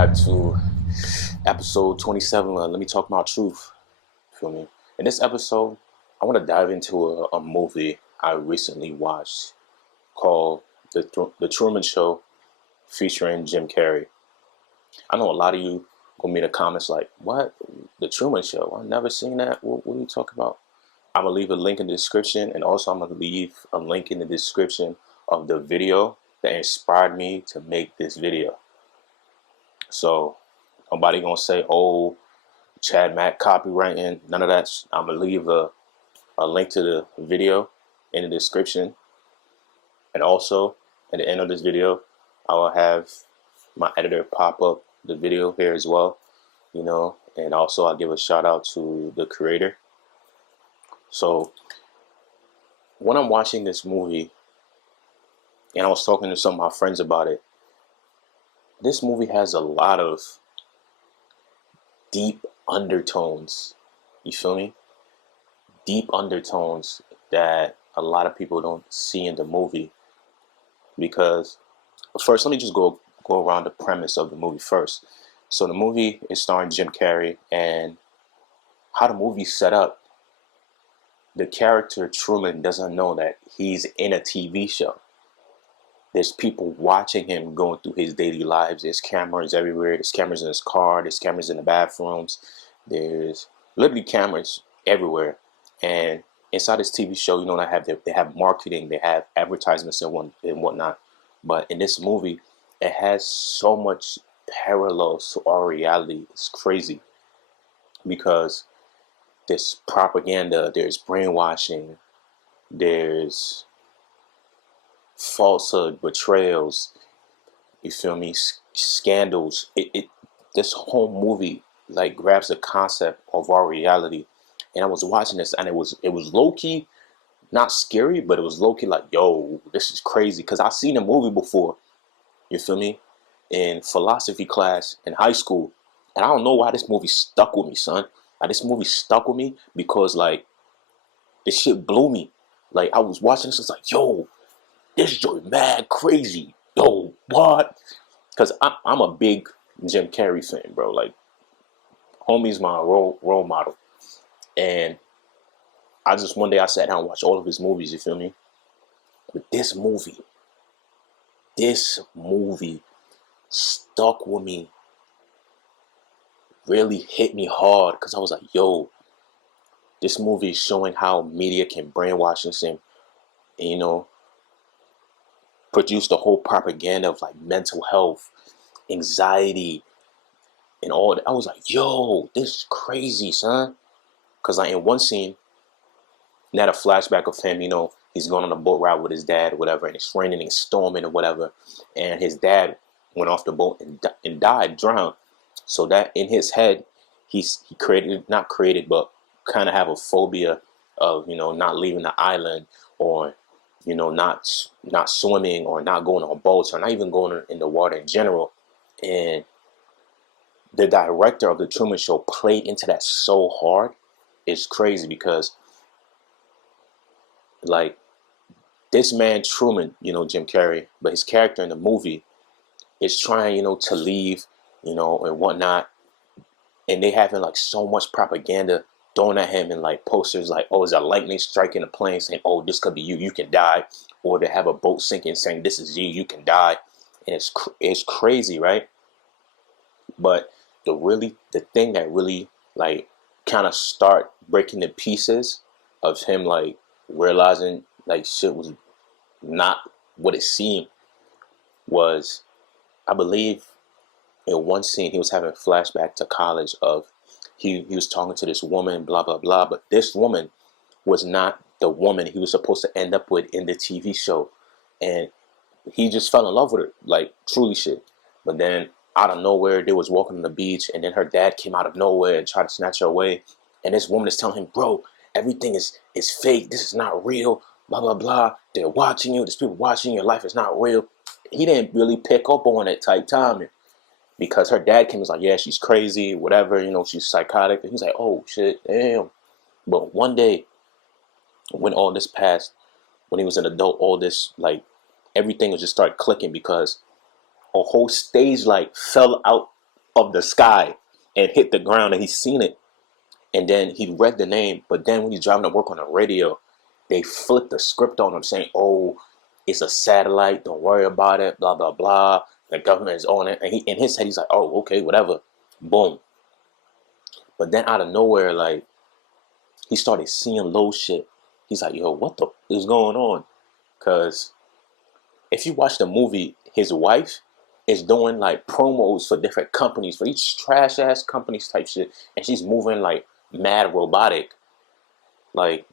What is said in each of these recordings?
back to episode 27. Let me talk my truth. Feel me? In this episode, I want to dive into a movie I recently watched called the Truman Show, featuring Jim Carrey. I know a lot of you gonna be in the comments like, "What? The Truman Show? I've never seen that. What are you talking about?" I'm gonna leave a link in the description, and also I'm gonna leave a link in the description of the video that inspired me to make this video. So nobody gonna say, "Oh, Chad Macc copywriting." None of that. I'm gonna leave a link to the video in the description, and also at the end of this video, I will have my editor pop up the video here as well. And also I'll give a shout out to the creator. So when I'm watching this movie, and I was talking to some of my friends about it, this movie has a lot of deep undertones. You feel me? Deep undertones that a lot of people don't see in the movie. Because first, let me just go around the premise of the movie first. So the movie is starring Jim Carrey, and how the movie's set up, the character Truman doesn't know that he's in a TV show. There's people watching him going through his daily lives. There's cameras everywhere. There's cameras in his car. There's cameras in the bathrooms. There's literally cameras everywhere. And inside this TV show, they have marketing, they have advertisements and whatnot. But in this movie, it has so much parallels to our reality. It's crazy because there's propaganda, there's brainwashing, there's falsehood, betrayals, you feel me, scandals. This whole movie like grabs the concept of our reality. And I was watching this, and it was low-key not scary, but it was low-key like, yo, this is crazy, because I've seen a movie before, you feel me, in philosophy class in high school. And I don't know why this movie stuck with me, son. Like, this movie stuck with me because like this shit blew me. Like, I was watching this, it's like, yo, this joint mad crazy. Yo, what? Because I'm a big Jim Carrey fan, bro. Like, homie's my role model. And I just, one day I sat down and watched all of his movies, you feel me? But this movie stuck with me, really hit me hard, because I was like, yo, this movie is showing how media can brainwash us and produce the whole propaganda of like mental health, anxiety, and all that. I was like, yo, this is crazy, son. Because like in one scene, they had a flashback of him, he's going on a boat ride with his dad or whatever, and it's raining and storming or whatever, and his dad went off the boat and died, drowned. So that in his head, he not created, but kind of have a phobia of, not leaving the island, or, not swimming, or not going on boats, or not even going in the water in general. And the director of the Truman Show played into that so hard. It's crazy because like this man Truman, Jim Carrey, but his character in the movie is trying, to leave, and whatnot. And they having like so much propaganda thrown at him, and like posters like, oh, is a lightning striking a plane saying, oh, this could be you can die. Or they have a boat sinking saying, this is you can die. And it's crazy, right? But the thing that really like kind of start breaking the pieces of him like realizing like shit was not what it seemed was, I believe in one scene he was having a flashback to college of he was talking to this woman, blah blah blah, but this woman was not the woman he was supposed to end up with in the TV show, and he just fell in love with her, like truly shit. But then out of nowhere, they was walking on the beach, and then her dad came out of nowhere and tried to snatch her away. And this woman is telling him, bro, everything is fake. This is not real. Blah, blah, blah. They're watching you. There's people watching you. Your life is not real. He didn't really pick up on it type timing, because her dad came and was like, yeah, she's crazy, whatever. She's psychotic. And he's like, oh, shit, damn. But one day, when all this passed, when he was an adult, all this, like, everything was just started clicking, because a whole stage light fell out of the sky and hit the ground, and he's seen it. And then he read the name, but then when he's driving to work on the radio, they flipped the script on him saying, oh, it's a satellite, don't worry about it, blah, blah, blah. The government is on it. And in his head, he's like, oh, okay, whatever. Boom. But then out of nowhere, like, he started seeing low shit. He's like, yo, what the is going on? Because if you watch the movie, his wife is doing like promos for different companies, for each trash ass companies type shit. And she's moving like mad robotic. Like,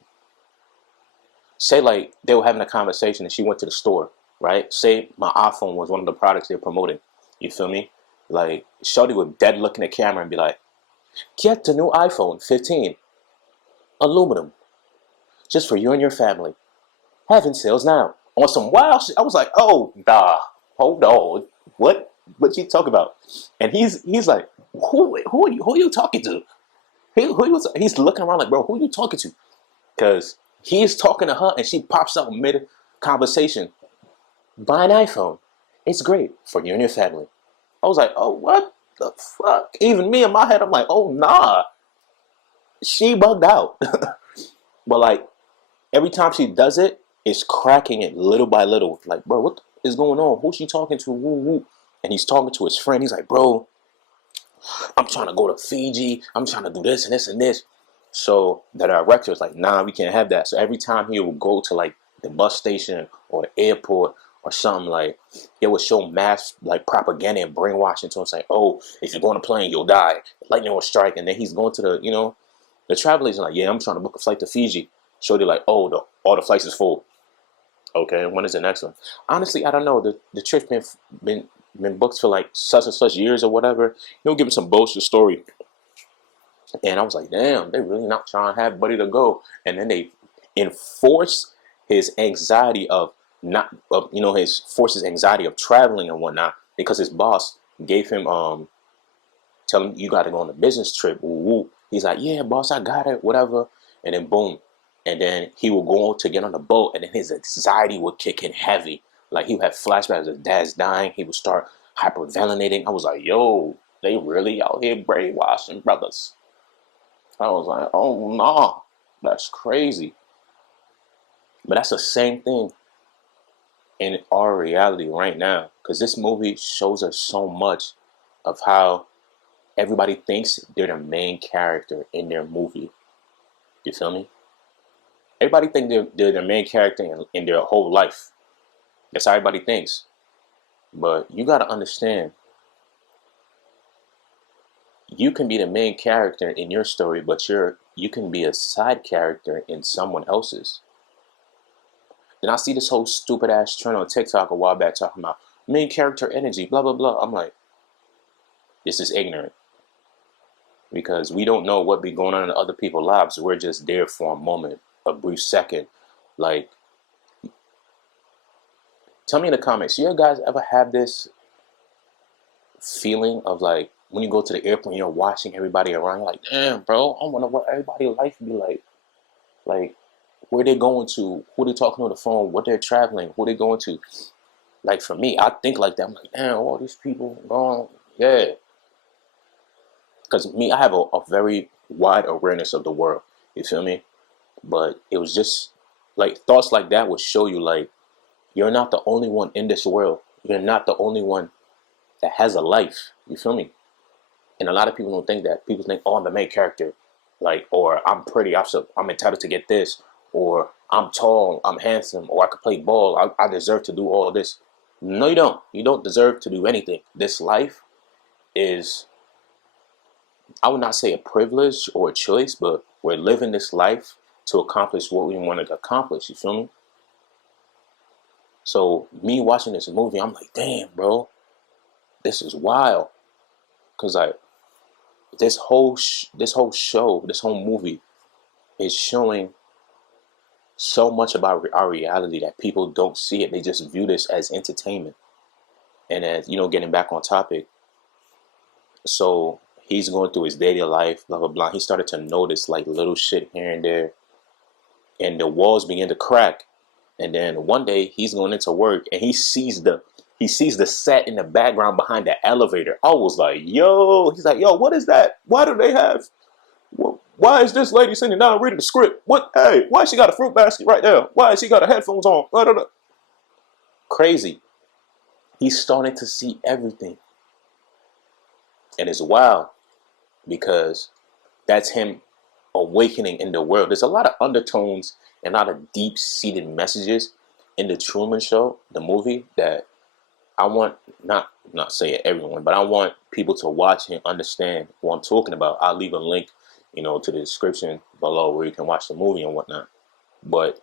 say like they were having a conversation and she went to the store, right? Say my iPhone was one of the products they're promoting. You feel me? Like, shorty would dead look in the camera and be like, get the new iPhone 15. Aluminum. Just for you and your family. Having sales now. On some wild shit. I was like, oh, nah. Hold on. What you talking about? And he's like, who are you talking to? He's looking around like, bro, who are you talking to? Because he's talking to her and she pops up mid conversation. Buy an iPhone. It's great for you and your family. I was like, oh, what the fuck? Even me in my head, I'm like, oh, nah. She bugged out. But like, every time she does it, it's cracking it little by little. Like, bro, what is going on? Who's she talking to? Woo, woo. And he's talking to his friend. He's like, bro, I'm trying to go to Fiji. I'm trying to do this and this and this. So the director's like, nah, we can't have that. So every time he would go to like the bus station or the airport or something, like, it would show mass like propaganda and brainwashing to him, saying, oh, if you're going to plane, you'll die. Lightning will strike. And then he's going to the, the travel agent like, yeah, I'm trying to book a flight to Fiji. Shorty like, oh, all the flights is full. Okay, when is the next one? Honestly, I don't know. The trip's been booked for like such and such years or whatever. He'll give me some bullshit story. And I was like, damn, they really not trying to have Buddy to go. And then they enforce his anxiety of his anxiety of traveling and whatnot, because his boss gave him tell him, you got to go on a business trip. Woo, woo. He's like, yeah, boss, I got it, whatever. And then boom. And then he will go to get on the boat, and then his anxiety would kick in heavy. Like, he would have flashbacks of his dad's dying. He would start hyperventilating. I was like, yo, they really out here brainwashing brothers. I was like, oh, no, that's crazy. But that's the same thing in our reality right now. Because this movie shows us so much of how everybody thinks they're the main character in their movie. You feel me? Everybody thinks they're the main character in their whole life. That's how everybody thinks. But you got to understand, you can be the main character in your story, but you can be a side character in someone else's. Then I see this whole stupid ass trend on TikTok a while back talking about main character energy, blah, blah, blah. I'm like, this is ignorant. Because we don't know what be going on in other people's lives. We're just there for a moment, a brief second. Like, tell me in the comments, you guys ever have this feeling of like, when you go to the airport and you're watching everybody around, you're like, damn, bro, I wonder what everybody's life be like. Like, where they going to, who they talking on the phone, what they're traveling, who they going to. Like, for me, I think like that. I'm like, damn, all these people going, yeah. Because me, I have a very wide awareness of the world. You feel me? But it was just like thoughts like that would show you like, you're not the only one in this world. You're not the only one that has a life. You feel me? And a lot of people don't think that. People think, oh, I'm the main character. Like, or I'm pretty, I'm entitled to get this. Or I'm tall, I'm handsome, or I could play ball. I deserve to do all this. No, you don't. You don't deserve to do anything. This life is, I would not say a privilege or a choice, but we're living this life to accomplish what we want to accomplish. You feel me? So me watching this movie, I'm like, damn, bro, this is wild. Cause like this whole show, this whole movie is showing so much about our reality that people don't see it. They just view this as entertainment. And as getting back on topic, so he's going through his daily life, blah blah blah. He started to notice like little shit here and there, and the walls begin to crack. And then one day he's going into work and he sees the he sees the set in the background behind the elevator. I was like, yo, he's like, yo, what is that? Why do they have, why is this lady sitting down reading the script? What, hey, why she got a fruit basket right there? Why has she got her headphones on? Blah, blah, blah. Crazy. He's starting to see everything. And it's wild because that's him awakening in the world. There's a lot of undertones and a lot of deep-seated messages in the Truman Show, the movie, that I want, not saying everyone, but I want people to watch and understand what I'm talking about. I'll leave a link, to the description below where you can watch the movie and whatnot. But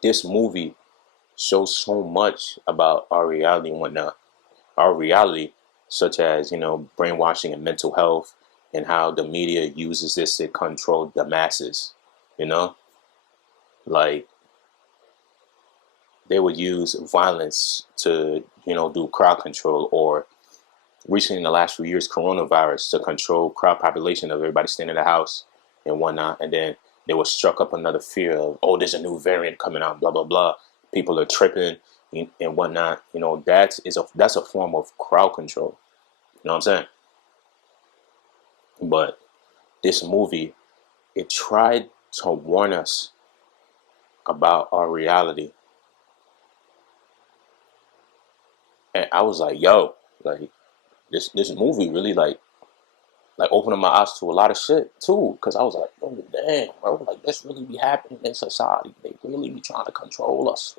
this movie shows so much about our reality and whatnot. Our reality, such as, brainwashing and mental health, and how the media uses this to control the masses, like they would use violence to, do crowd control, or recently in the last few years, coronavirus, to control crowd population of everybody staying in the house and whatnot. And then they were struck up another fear of, oh, there's a new variant coming out, blah, blah, blah. People are tripping and whatnot. That's a form of crowd control. You know what I'm saying? But this movie, it tried to warn us about our reality. And I was like, yo, like this movie really like opening my eyes to a lot of shit too. Cause I was like, oh damn, bro, like this really be happening in society. They really be trying to control us.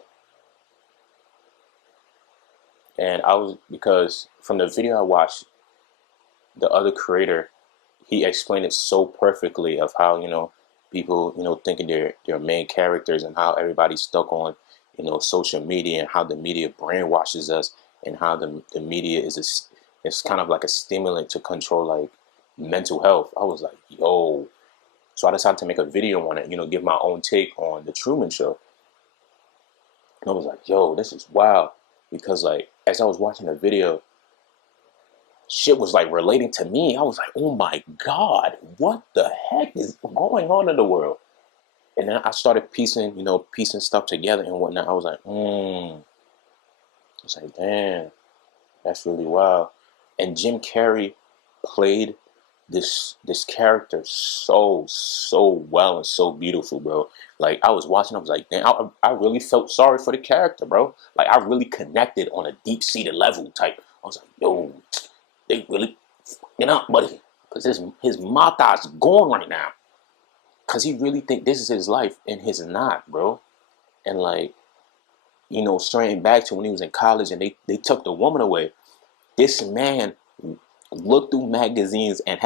And because from the video I watched, the other creator, he explained it so perfectly of how, people, thinking they're main characters, and how everybody's stuck on, social media, and how the media brainwashes us, and how the media it's kind of like a stimulant to control like mental health. I was like, yo. So I decided to make a video on it, give my own take on the Truman Show. And I was like, yo, this is wild. Because like, as I was watching the video, shit was like relating to me. I was like, oh my God, what the heck is going on in the world? And then I started piecing stuff together and whatnot. I was like, I was like, damn, that's really wild. And Jim Carrey played this character so well and so beautiful, bro. Like I was watching, I was like, damn, I really felt sorry for the character, bro. Like I really connected on a deep-seated level type. I was like, yo, they really, buddy, because his mata's gone right now. Because he really think this is his life, and his not, bro. And like, straying back to when he was in college and they took the woman away. This man looked through magazines and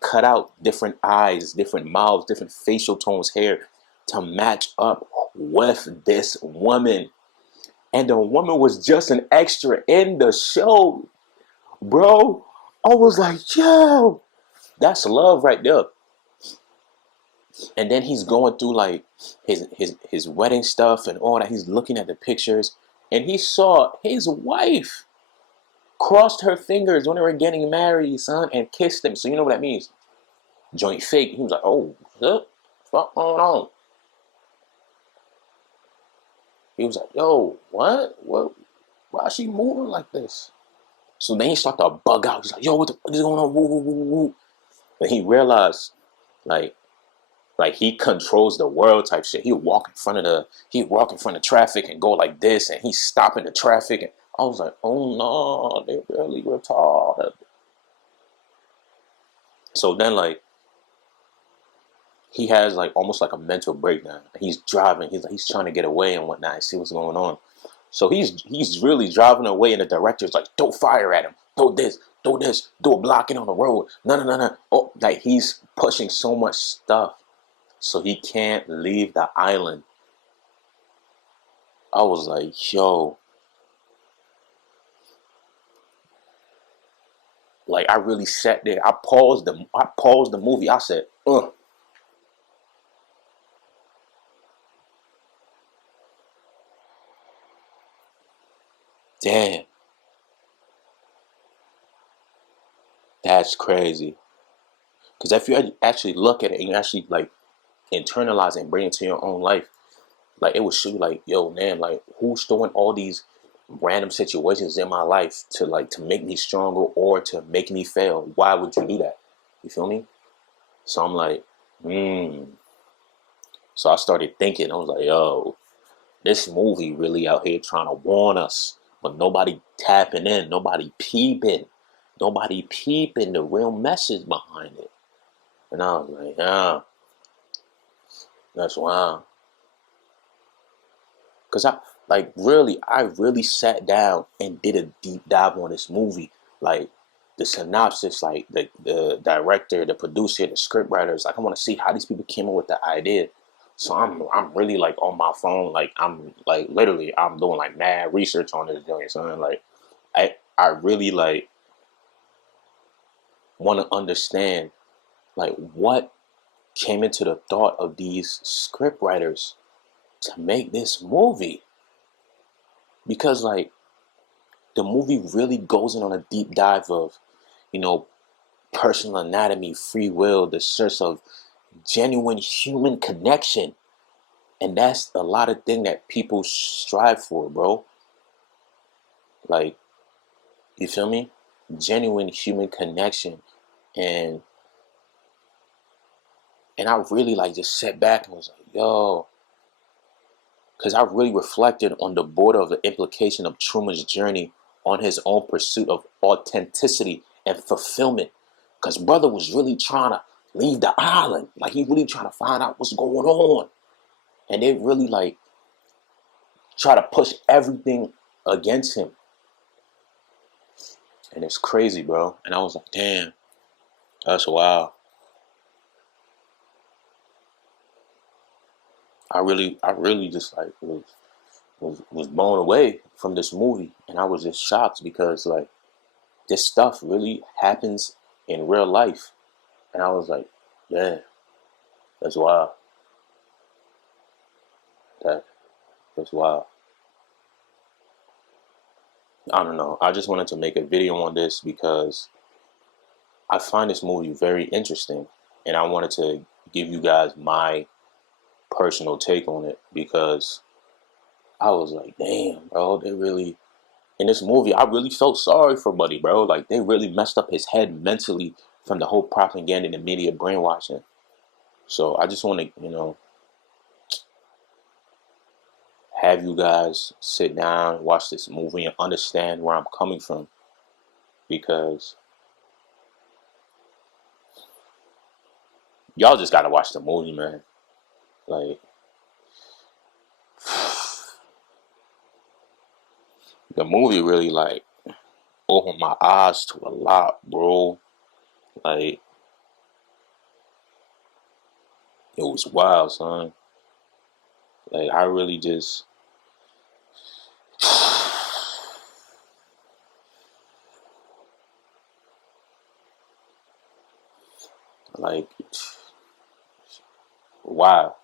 cut out different eyes, different mouths, different facial tones, hair to match up with this woman. And the woman was just an extra in the show, bro. I was like, yo, that's love right there. And then he's going through like his wedding stuff and all that. He's looking at the pictures, and he saw his wife crossed her fingers when they were getting married, son, and kissed him. So you know what that means? Joint fake. He was like, oh, what the fuck going on? He was like, yo, what? Why is she moving like this? So then he started to bug out. He's like, yo, what the fuck is going on? Woo, woo, woo, woo. And he realized, like he controls the world type shit. He would walk in front of traffic and go like this, and he's stopping the traffic. And I was like, oh no, they're really retarded. So then like he has like almost like a mental breakdown. He's driving. He's trying to get away and whatnot and see what's going on. So he's really driving away, and the director's like, don't fire at him. Do this, do a blocking on the road. No. Oh, like he's pushing so much stuff. So he can't leave the island. I was like, yo. Like I really sat there. I paused the movie. I said, damn. That's crazy. Because if you actually look at it and you actually like internalize it and bring it to your own life, like it will show you like, yo, man, like who's throwing all these random situations in my life to make me stronger or to make me fail. Why would you do that? You feel me? So I'm like, So I started thinking, I was like, yo, this movie really out here trying to warn us, but nobody tapping in, nobody peeping the real message behind it. And I was like, yeah, that's wild. Cause I really sat down and did a deep dive on this movie. Like the synopsis, like the director, the producer, the script writers. Like I want to see how these people came up with the idea. So I'm really like on my phone. Like I'm like literally I'm doing like mad research on this joint. So like I really like want to understand like what came into the thought of these script writers to make this movie. Because like the movie really goes in on a deep dive of, you know, personal anatomy, free will, the search of genuine human connection. And that's a lot of thing that people strive for, bro. Like, you feel me? Genuine human connection. And I really like just sat back and was like, yo, because I really reflected on the border of the implication of Truman's journey on his own pursuit of authenticity and fulfillment. Because brother was really trying to leave the island. Like he really trying to find out what's going on. And they really like try to push everything against him. And it's crazy, bro. And I was like, damn, that's wild. I really just like was blown away from this movie. And I was just shocked because like this stuff really happens in real life. And I was like, yeah, that's wild. That's wild. I don't know. I just wanted to make a video on this because I find this movie very interesting. And I wanted to give you guys my personal take on it because I was like, damn, bro, they really, in this movie, I really felt sorry for Buddy, bro. Like, they really messed up his head mentally from the whole propaganda and the media brainwashing. So I just want to, have you guys sit down, watch this movie, and understand where I'm coming from. Because y'all just gotta watch the movie, man. Like, the movie really, like, opened my eyes to a lot, bro. Like, it was wild, son. Like, I really just, like, wow,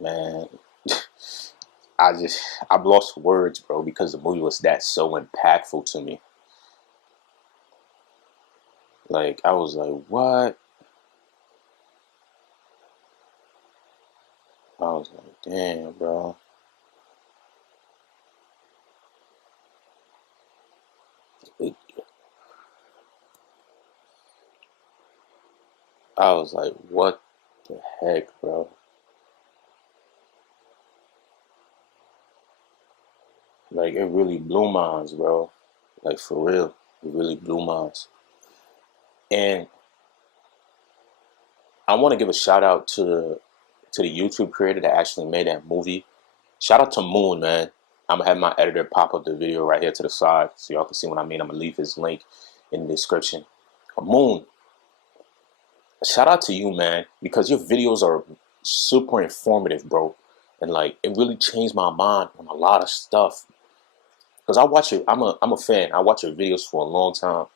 man. I've lost words, bro, because the movie was that so impactful to me. Like, I was like, what? I was like, damn, bro. It, I was like, what the heck, bro? Like, it really blew minds, bro. Like, for real. It really blew minds. And I want to give a shout out to the YouTube creator that actually made that movie. Shout out to Moon, man. I'm gonna have my editor pop up the video right here to the side so y'all can see what I mean. I'm gonna leave his link in the description. Moon, shout out to you, man, because your videos are super informative, bro. And like it really changed my mind on a lot of stuff. Because I watch it, I'm a fan. I watch your videos for a long time.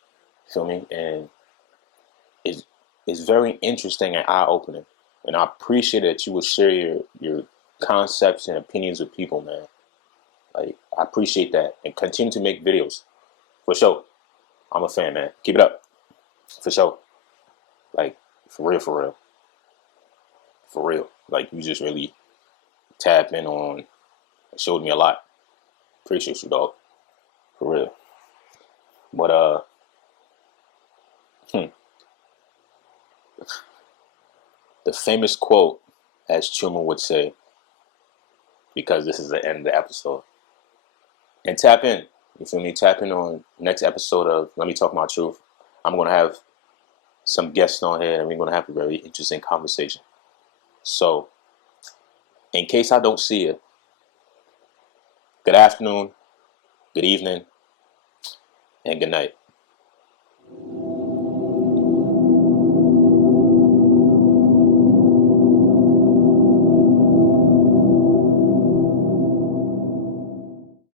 Feel me? And it's it's very interesting and eye opening. And I appreciate that you would share your concepts and opinions with people, man. Like I appreciate that. And continue to make videos. For sure. I'm a fan, man. Keep it up. For sure. Like for real, for real. For real. Like you just really tap in on It showed me a lot. Appreciate you, dog. For real. But the famous quote, as Truman would say, because this is the end of the episode. And tap in. You feel me? Tap in on next episode of Let Me Talk My Truth. I'm gonna have some guests on here and we're gonna have a very interesting conversation. So, in case I don't see you, good afternoon, good evening, and good night.